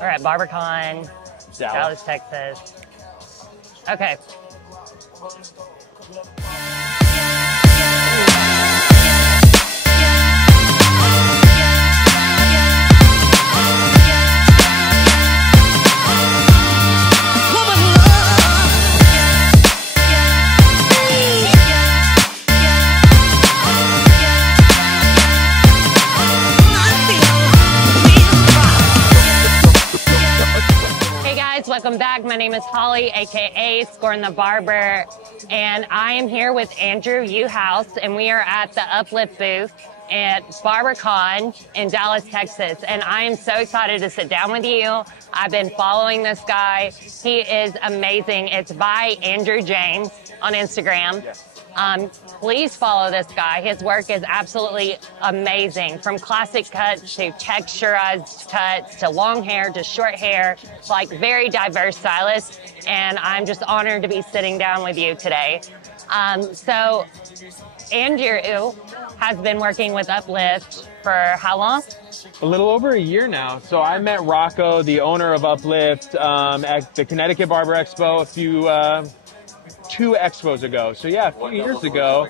We're at BarberCon, Dallas, Texas. Okay. Welcome back. My name is Holly, aka Skorn The Barber, and I am here with Andrew Juhasz, and we are at the Uplift booth at BarberCon in Dallas, Texas. And I am so excited to sit down with you. I've been following this guy. He is amazing. It's by Andrew James on Instagram. Yes. Please follow this guy. His work is absolutely amazing. From classic cuts to texturized cuts to long hair to short hair, like very diverse stylist. And I'm just honored to be sitting down with you today. So Andrew has been working with Uplift for how long? A little over a year now. So I met Rocco, the owner of Uplift, at the Connecticut Barber Expo two expos ago. So yeah, a few years ago.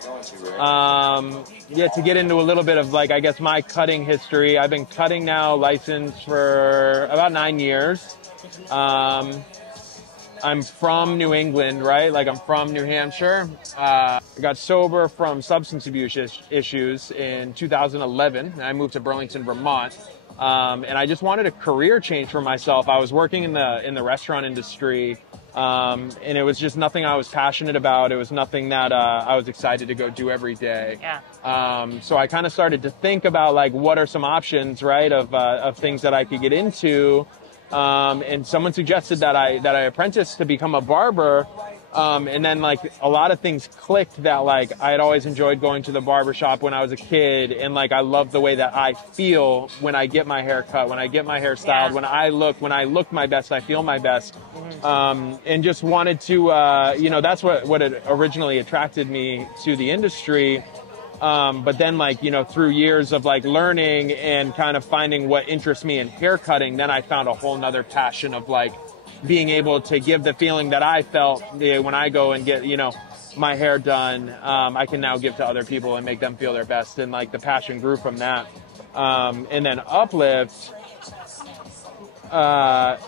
Yeah, to get into a little bit of I guess my cutting history. I've been cutting now, licensed for about 9 years. I'm from New England, right? I'm from New Hampshire. I got sober from substance abuse issues in 2011. And I moved to Burlington, Vermont. And I just wanted a career change for myself. I was working in the restaurant industry. And it was just nothing I was passionate about. It was nothing that I was excited to go do every day. Yeah. So I kind of started to think about what are some options, right, of things that I could get into. And someone suggested that I apprentice to become a barber. And then a lot of things clicked that I had always enjoyed going to the barber shop when I was a kid, and I love the way that I feel when I get my hair cut, when I get my hair styled, Yeah. when I look my best, I feel my best. And just wanted to that's what it originally attracted me to the industry. But then through years of learning and kind of finding what interests me in hair cutting, then I found a whole nother passion of being able to give the feeling that I felt when I go and get, my hair done, I can now give to other people and make them feel their best. And the passion grew from that. And then Uplift, kind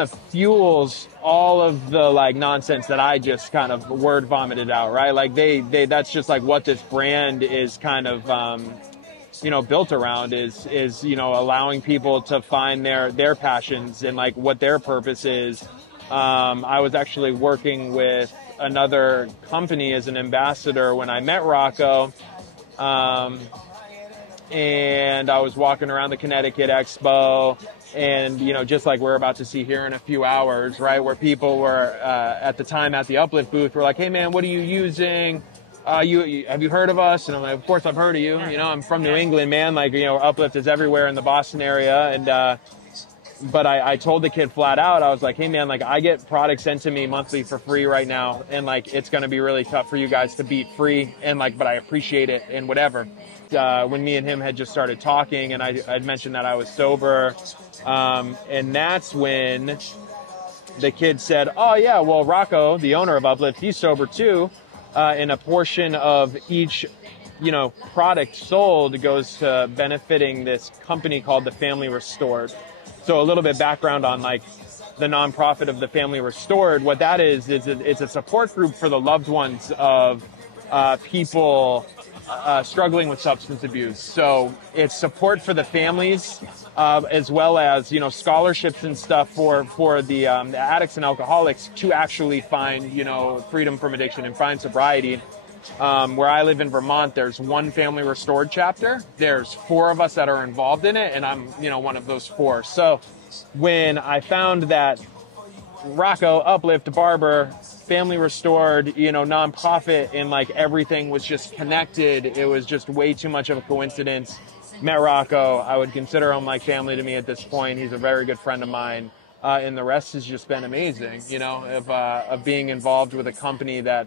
of fuels all of the nonsense that I just kind of word vomited out, right? That's just what this brand is kind of, built around is allowing people to find their passions and what their purpose is. I was actually working with another company as an ambassador when I met Rocco, and I was walking around the Connecticut Expo, and just like we're about to see here in a few hours, right, where people were at the time at the Uplift booth were like, "Hey man, what are you using? Have you heard of us?" And I'm like, "Of course I've heard of you. I'm from New England, man. Uplift is everywhere in the Boston area." And but I told the kid flat out, I was like, "Hey man, I get products sent to me monthly for free right now, and it's going to be really tough for you guys to beat free, and but I appreciate it and whatever." When me and him had just started talking, and I'd mentioned that I was sober, and that's when the kid said, "Oh yeah, well Rocco, the owner of Uplift, he's sober too." And a portion of each, product sold goes to benefiting this company called the Family Restored. So a little bit background on the nonprofit of the Family Restored. What that is it's a support group for the loved ones of people struggling with substance abuse. So it's support for the families, as well as scholarships and stuff for the addicts and alcoholics to actually find freedom from addiction and find sobriety. Where I live in Vermont, there's one Family Restored chapter. There's 4 of us that are involved in it, and I'm one of those 4. So when I found that Rocco, Uplift, Barber, Family Restored, nonprofit, and everything was just connected, it was just way too much of a coincidence. Met Rocco. I would consider him like family to me at this point. He's a very good friend of mine. And the rest has just been amazing, of being involved with a company that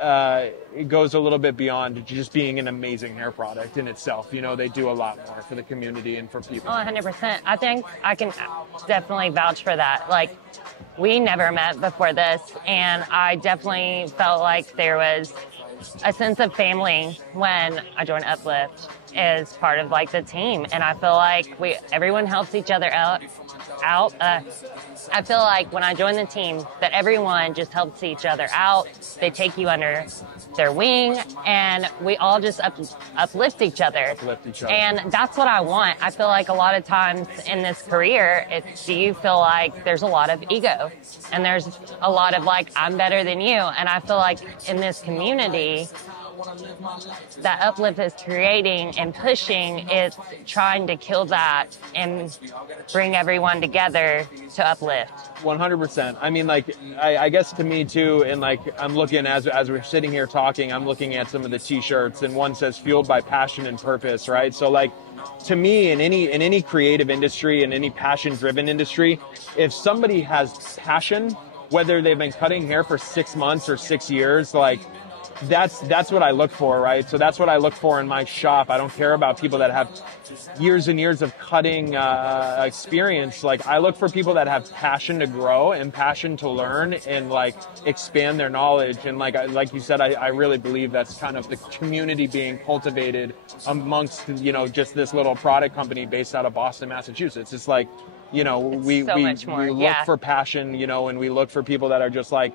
it goes a little bit beyond just being an amazing hair product in itself. You know, they do a lot more for the community and for people. Oh, 100%. I think I can definitely vouch for that. Like, we never met before this, and I definitely felt like there was a sense of family when I joined Uplift as part of like the team. And I feel like everyone helps each other out. I feel like when I joined the team that everyone just helps each other out. They take you under their wing, and we all just uplift each other. And that's what I want. I feel like a lot of times in this career, do you feel like there's a lot of ego, and there's a lot of like, I'm better than you. And I feel like in this community that Uplift is creating and pushing, is trying to kill that and bring everyone together to uplift. 100%. I mean, like, I guess to me too, and like, I'm looking as we're sitting here talking, I'm looking at some of the t-shirts, and one says fueled by passion and purpose, right? So like, to me, in any creative industry, in any passion-driven industry, if somebody has passion, whether they've been cutting hair for 6 months or 6 years, like, that's what I look for, right? So that's what I look for in my shop. I don't care about people that have years and years of cutting experience. Like, I look for people that have passion to grow and passion to learn and like expand their knowledge. And like you said, I really believe that's kind of the community being cultivated amongst, you know, just this little product company based out of Boston, Massachusetts. It's like, you know, we look for passion, you know, and we look for people that are just like,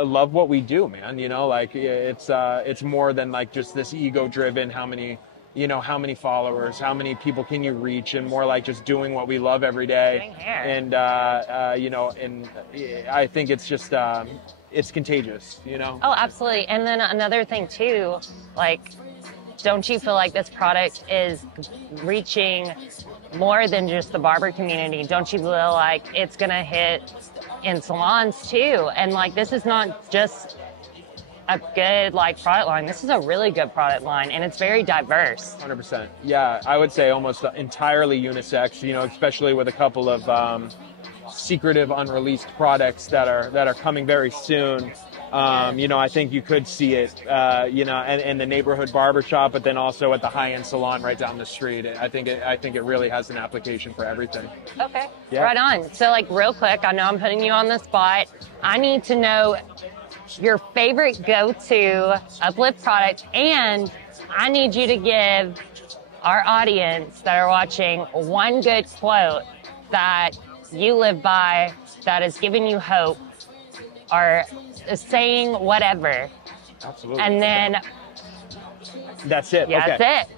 love what we do, man. You know, like, it's more than like just this ego-driven, how many followers, how many people can you reach, and more like just doing what we love every day. And you know, and I think it's just it's contagious, you know. Oh, absolutely. And then another thing too, like, don't you feel like this product is reaching more than just the barber community? Don't you feel like it's gonna hit in salons too? And like, this is not just a good like product line. This is a really good product line, and it's very diverse. 100%. Yeah, I would say almost entirely unisex. You know, especially with a couple of secretive, unreleased products that are coming very soon. You know, I think you could see it, you know, in the neighborhood barbershop, but then also at the high-end salon right down the street. I think it really has an application for everything. Okay, yeah. Right on. So, like, real quick, I know I'm putting you on the spot. I need to know your favorite go-to Uplift product, and I need you to give our audience that are watching one good quote that you live by that has given you hope, or saying whatever. Absolutely. And then that's it. Yeah, okay. That's it.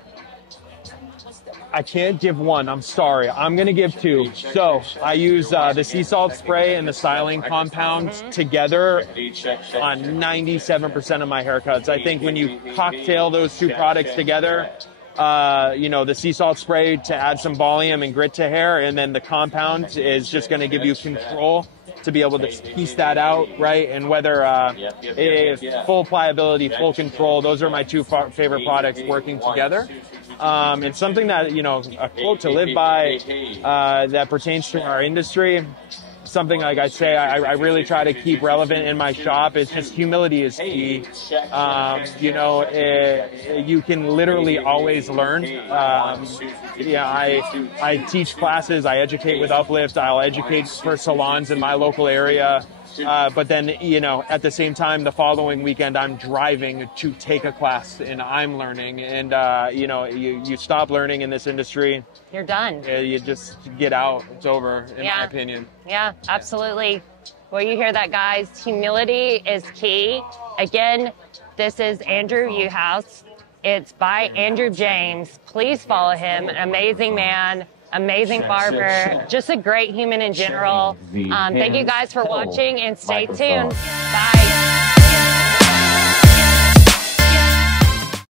I can't give one. I'm sorry. I'm going to give two. So I use the sea salt spray and the styling compound together on 97% of my haircuts. I think when you cocktail those two products together, you know, the sea salt spray to add some volume and grit to hair, and then the compound is just going to give you control to be able to piece that out, right? And whether full pliability, full control, those are my two favorite products working together. It's something that, you know, a quote to live by that pertains to our industry. Something like I say, I really try to keep relevant in my shop. It's just humility is key. You know, you can literally always learn. Yeah, I teach classes. I educate with Uplift. I'll educate for salons in my local area. But then, you know, at the same time, the following weekend, I'm driving to take a class and I'm learning. And, you know, you stop learning in this industry. You're done. You just get out. It's over, in my opinion. Yeah, absolutely. Well, you hear that, guys. Humility is key. Again, this is Andrew Juhasz. It's by Andrew James. Please follow him. An amazing man. Amazing barber, just a great human in general. Thank you guys for watching, and stay tuned. Bye.